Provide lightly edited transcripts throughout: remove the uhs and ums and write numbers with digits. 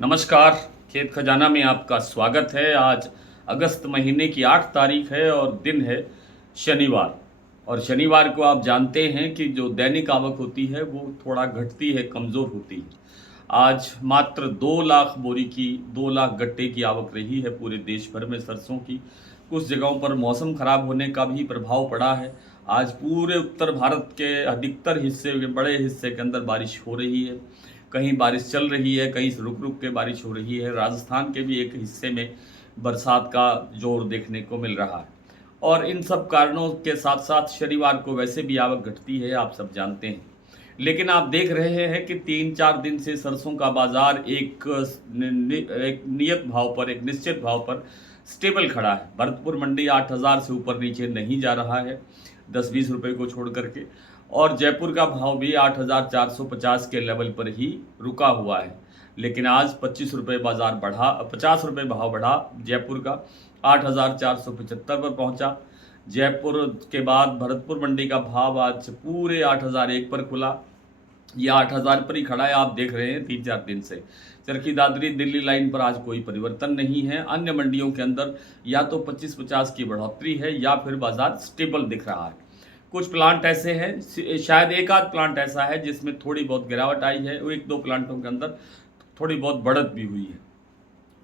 नमस्कार। खेत खजाना में आपका स्वागत है। आज अगस्त महीने की 8 तारीख है और दिन है शनिवार। और शनिवार को आप जानते हैं कि जो दैनिक आवक होती है वो थोड़ा घटती है, कमज़ोर होती है। आज मात्र 2 लाख बोरी की 2 लाख गट्टे की आवक रही है पूरे देश भर में सरसों की। कुछ जगहों पर मौसम खराब होने का भी प्रभाव पड़ा है। आज पूरे उत्तर भारत के अधिकतर हिस्से के बड़े हिस्से के अंदर बारिश हो रही है। कहीं बारिश चल रही है, कहीं रुक रुक के बारिश हो रही है। राजस्थान के भी एक हिस्से में बरसात का जोर देखने को मिल रहा है। और इन सब कारणों के साथ साथ शनिवार को वैसे भी आवक घटती है, आप सब जानते हैं। लेकिन आप देख रहे हैं कि 3-4 दिन से सरसों का बाजार एक नियत भाव पर, एक निश्चित भाव पर स्टेबल खड़ा है। भरतपुर मंडी 8,000 से ऊपर नीचे नहीं जा रहा है, 10-20 रुपए को छोड़ करके। और जयपुर का भाव भी 8,450 के लेवल पर ही रुका हुआ है। लेकिन आज 25 रुपये बाजार बढ़ा, 50 रुपये भाव बढ़ा जयपुर का, 8,475 पर पहुंचा। जयपुर के बाद भरतपुर मंडी का भाव आज पूरे 8,001 पर खुला। ये 8,000 पर ही खड़ा है, आप देख रहे हैं 3-4 दिन से। चरखी दादरी दिल्ली लाइन पर आज कोई परिवर्तन नहीं है। अन्य मंडियों के अंदर या तो 25-50 की बढ़ोतरी है या फिर बाजार स्टेबल दिख रहा है। कुछ प्लांट ऐसे हैं, शायद एक आध प्लांट ऐसा है जिसमें थोड़ी बहुत गिरावट आई है, वो 1-2 प्लांटों के अंदर थोड़ी बहुत बढ़त भी हुई है।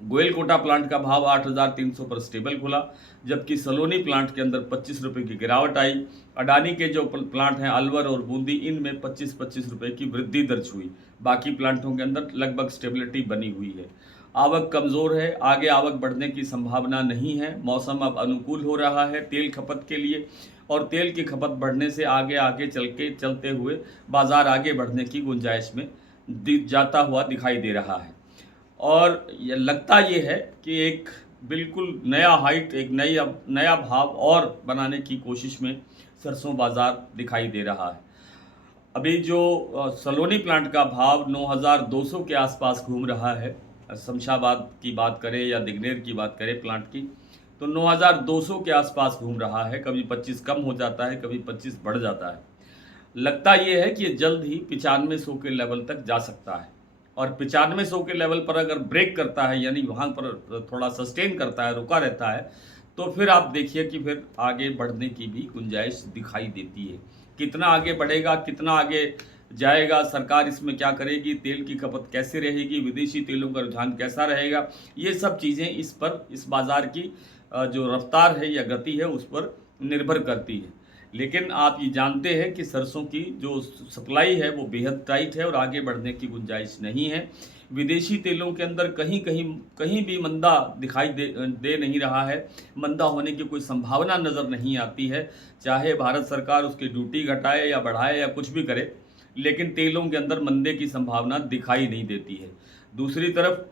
गोयलकोटा प्लांट का भाव 8,300 पर स्टेबल खुला, जबकि सलोनी प्लांट के अंदर 25 रुपये की गिरावट आई। अडानी के जो प्लांट हैं अलवर और बूंदी, इनमें 25-25 रुपये की वृद्धि दर्ज हुई। बाकी प्लांटों के अंदर लगभग स्टेबिलिटी बनी हुई है। आवक कमज़ोर है, आगे आवक बढ़ने की संभावना नहीं है। मौसम अब अनुकूल हो रहा है तेल खपत के लिए, और तेल की खपत बढ़ने से आगे आगे चलते हुए बाज़ार आगे बढ़ने की गुंजाइश में जाता हुआ दिखाई दे रहा है। और ये लगता ये है कि एक बिल्कुल नया हाइट, एक नया भाव और बनाने की कोशिश में सरसों बाज़ार दिखाई दे रहा है। अभी जो सलोनी प्लांट का भाव 9,200 के आसपास घूम रहा है, शमशाबाद की बात करें या दिग्नेर की बात करें प्लांट की, तो 9,200 के आसपास घूम रहा है। कभी 25 कम हो जाता है, कभी 25 बढ़ जाता है। लगता ये है कि ये जल्द ही 9500 के लेवल तक जा सकता है। और 9500 के लेवल पर अगर ब्रेक करता है, यानी वहाँ पर थोड़ा सस्टेन करता है, रुका रहता है, तो फिर आप देखिए कि फिर आगे बढ़ने की भी गुंजाइश दिखाई देती है। कितना आगे बढ़ेगा, कितना आगे जाएगा, सरकार इसमें क्या करेगी, तेल की खपत कैसे रहेगी, विदेशी तेलों का रुझान कैसा रहेगा, ये सब चीज़ें इस बाज़ार की जो रफ्तार है या गति है उस पर निर्भर करती है। लेकिन आप ये जानते हैं कि सरसों की जो सप्लाई है वो बेहद टाइट है और आगे बढ़ने की गुंजाइश नहीं है। विदेशी तेलों के अंदर कहीं भी मंदा दिखाई दे नहीं रहा है। मंदा होने की कोई संभावना नज़र नहीं आती है, चाहे भारत सरकार उसकी ड्यूटी घटाए या बढ़ाए या कुछ भी करे, लेकिन तेलों के अंदर मंदे की संभावना दिखाई नहीं देती है। दूसरी तरफ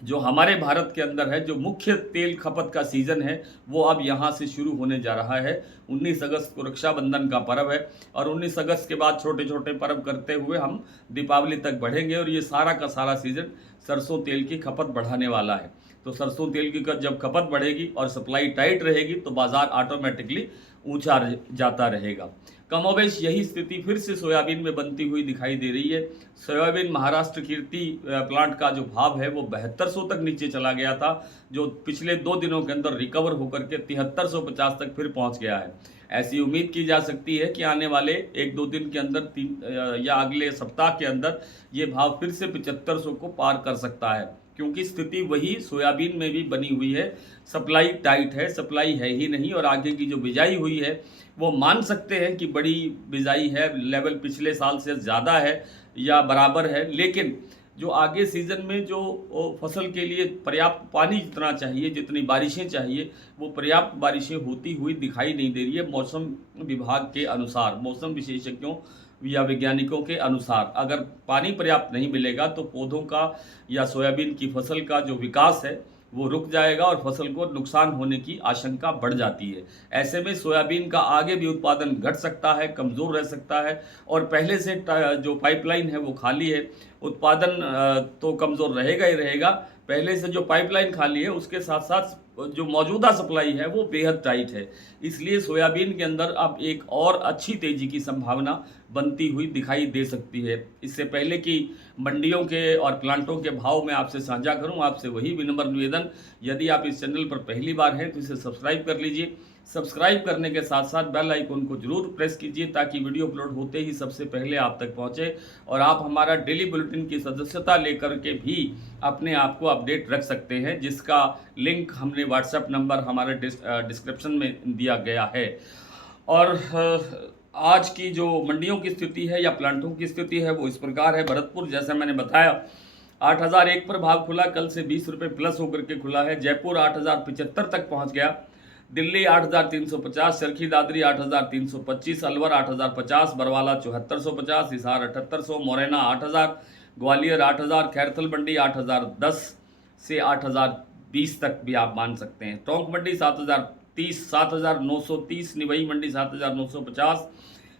जो हमारे भारत के अंदर है, जो मुख्य तेल खपत का सीज़न है, वो अब यहाँ से शुरू होने जा रहा है। 19 अगस्त को रक्षाबंधन का पर्व है और 19 अगस्त के बाद छोटे छोटे पर्व करते हुए हम दीपावली तक बढ़ेंगे, और ये सारा का सारा सीज़न सरसों तेल की खपत बढ़ाने वाला है। तो सरसों तेल की जब खपत बढ़ेगी और सप्लाई टाइट रहेगी तो बाज़ार ऑटोमेटिकली ऊंचा जाता रहेगा। कमोबेश यही स्थिति फिर से सोयाबीन में बनती हुई दिखाई दे रही है। सोयाबीन महाराष्ट्र कीर्ति प्लांट का जो भाव है वो 7200 तक नीचे चला गया था, जो पिछले 2 दिनों के अंदर रिकवर होकर के 7350 तक फिर पहुंच गया है। ऐसी उम्मीद की जा सकती है कि आने वाले 1-2 दिन के अंदर या अगले सप्ताह के अंदर ये भाव फिर से 7500 को पार कर सकता है, क्योंकि स्थिति वही सोयाबीन में भी बनी हुई है। सप्लाई टाइट है, सप्लाई है ही नहीं, और आगे की जो बिजाई हुई है वो मान सकते हैं कि बड़ी बिजाई है, लेवल पिछले साल से ज़्यादा है या बराबर है, लेकिन जो आगे सीज़न में जो फसल के लिए पर्याप्त पानी जितना चाहिए, जितनी बारिशें चाहिए, वो पर्याप्त बारिशें होती हुई दिखाई नहीं दे रही है। मौसम विभाग के अनुसार, मौसम विशेषज्ञों या वैज्ञानिकों के अनुसार अगर पानी पर्याप्त नहीं मिलेगा तो पौधों का या सोयाबीन की फसल का जो विकास है वो रुक जाएगा और फसल को नुकसान होने की आशंका बढ़ जाती है। ऐसे में सोयाबीन का आगे भी उत्पादन घट सकता है, कमज़ोर रह सकता है, और पहले से जो पाइपलाइन है वो खाली है, उत्पादन तो कमज़ोर रहेगा ही रहेगा। पहले से जो पाइपलाइन खाली है उसके साथ साथ जो मौजूदा सप्लाई है वो बेहद टाइट है। इसलिए सोयाबीन के अंदर अब एक और अच्छी तेज़ी की संभावना बनती हुई दिखाई दे सकती है। इससे पहले कि मंडियों के और प्लांटों के भाव मैं आपसे साझा करूं, आपसे वही विनम्र निवेदन, यदि आप इस चैनल पर पहली बार हैं तो इसे सब्सक्राइब कर लीजिए। सब्सक्राइब करने के साथ साथ बेल आइकन को जरूर प्रेस कीजिए ताकि वीडियो अपलोड होते ही सबसे पहले आप तक पहुंचे और आप हमारा डेली बुलेटिन की सदस्यता लेकर के भी अपने आप को अपडेट रख सकते हैं, जिसका लिंक हमने व्हाट्सएप नंबर हमारे डिस्क्रिप्शन में दिया गया है। और आज की जो मंडियों की स्थिति है या प्लांटों की स्थिति है वो इस प्रकार है। भरतपुर, जैसे मैंने बताया, 8001 पर भाव खुला, कल से 20 रुपये प्लस होकर के खुला है। जयपुर 8075 तक पहुंच गया। दिल्ली 8350, चरखी दादरी 8325, अलवर 8050, बरवाला 7450, हिसार 7800, मोरैना 8000, ग्वालियर 8000, खैरथल मंडी 8010 से 8020 तक भी आप मान सकते हैं। टोंक मंडी 7030, 7930, निवई मंडी 7950,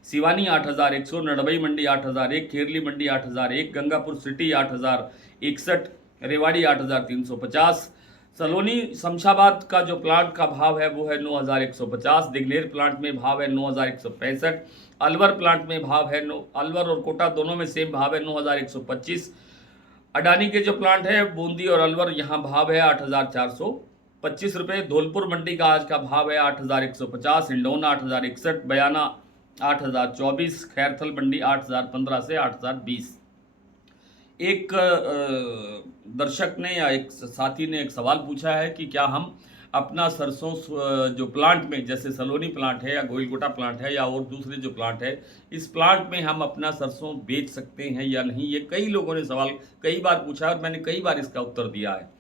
सिवानी 8100, नड़बई मंडी 8001, खेरली मंडी 8001, गंगापुर सिटी 8061, रेवाड़ी 8350, सलोनी शमशाबाद का जो प्लांट का भाव है वो है 9150, दिगलेर प्लांट में भाव है 9165, अलवर प्लांट में भाव है अलवर और कोटा दोनों में सेम भाव है 9125, अडानी के जो प्लांट है बूंदी और अलवर, यहाँ भाव है 8425 रुपये। धौलपुर मंडी का आज का भाव है 8150, हिंडौना 8061, बयाना 8024, खैरथल मंडी 8015 से 8020। एक दर्शक ने या एक साथी ने एक सवाल पूछा है कि क्या हम अपना सरसों जो प्लांट में, जैसे सलोनी प्लांट है या गोइलकोटा प्लांट है या और दूसरे जो प्लांट है, इस प्लांट में हम अपना सरसों बेच सकते हैं या नहीं। ये कई लोगों ने सवाल कई बार पूछा और मैंने कई बार इसका उत्तर दिया है।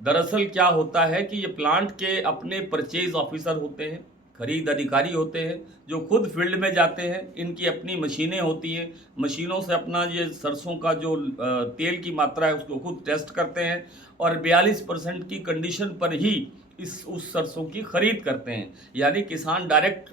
दरअसल क्या होता है कि ये प्लांट के अपने परचेज ऑफिसर होते हैं, खरीद अधिकारी होते हैं जो खुद फील्ड में जाते हैं। इनकी अपनी मशीनें होती हैं, मशीनों से अपना ये सरसों का जो तेल की मात्रा है उसको खुद टेस्ट करते हैं और 42% की कंडीशन पर ही उस सरसों की खरीद करते हैं। यानी किसान डायरेक्ट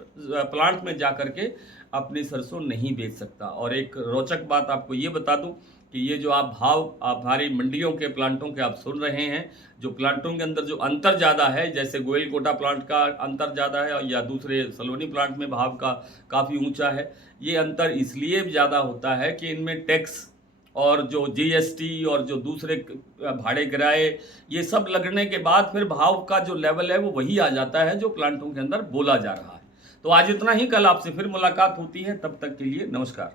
प्लांट में जा कर के अपनी सरसों नहीं बेच सकता। और एक रोचक बात आपको ये बता दूं कि ये जो आप हमारी मंडियों के प्लांटों के आप सुन रहे हैं, जो प्लांटों के अंदर जो अंतर ज़्यादा है, जैसे गोइलकोटा प्लांट का अंतर ज़्यादा है या दूसरे सलोनी प्लांट में भाव का काफ़ी ऊंचा है, ये अंतर इसलिए ज़्यादा होता है कि इनमें टैक्स और जो जीएसटी और जो दूसरे भाड़े किराए ये सब लगने के बाद फिर भाव का जो लेवल है वो वही आ जाता है जो प्लांटों के अंदर बोला जा रहा है। तो आज इतना ही, कल आपसे फिर मुलाकात होती है, तब तक के लिए नमस्कार।